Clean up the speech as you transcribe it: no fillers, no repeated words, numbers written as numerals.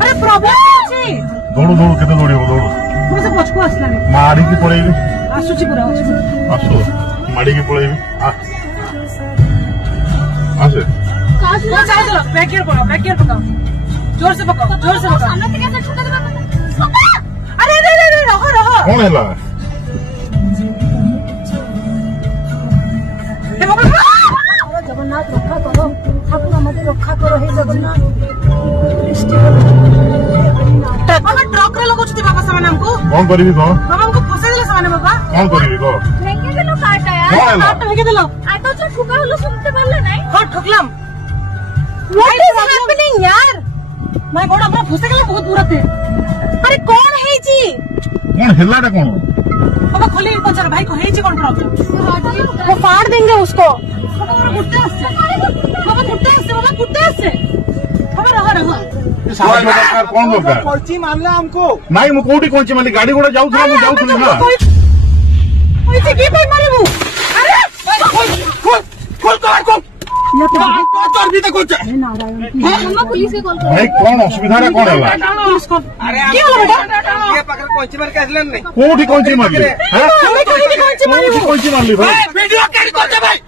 अरे प्रॉब्लम अछि दौड़ो दौड़ो केते दौड़ियो दौड़ो मो से पछको आसलानी मारी की पळेबी आसुची पुरा आसो मारी की पळेबी आसे काज ना चलो बैक गियर पकाओ जोर से पकाओ सामने से कैसे छूटा दे अरे रहो कौन हैला जगन्नाथ रक्षा करो ठाकुर मते रक्षा करो हे जगन्नाथ ट्रक रे लगो छथि बाबा सामान हमको कौन करिवि को बाबा हमको फसे देले सामान बाबा कौन करिवि को फेंके देलो काटा यार काट फेंके देलो आ तो ठुका हलो सुनते पारले नहीं हां ठुकलाम व्हाट इज हैपनिंग यार मैं गोड़ अपना फसे गेले बहुत बुरा थे अरे कौन है जी कौन हेलाटा कौन बाबा खोले पचार भाई को है जी कौन प्रॉब्लम वो फाड़ देंगे उसको बाबा गुट्टे से बाबा गुट्टे से बाबा रहो सारा कौन दरकार कोची मानले हमको नहीं मु कोठी कोची माली गाड़ी गोड़ा जाउथला मु जाउथली ना ओइसे की पे मारबू अरे खोल या तो तोर भी तो कोच नारायण मम्मा पुलिस के कॉल भाई कौन असुविधा रे कौन हैला पुलिस को अरे की होला बेटा ये पकड़ कोची मार के असलन नहीं कोठी कोची मारली हैं हमें कोची मारली कोठी कोची मारली भाई वीडियो कैरी करते भाई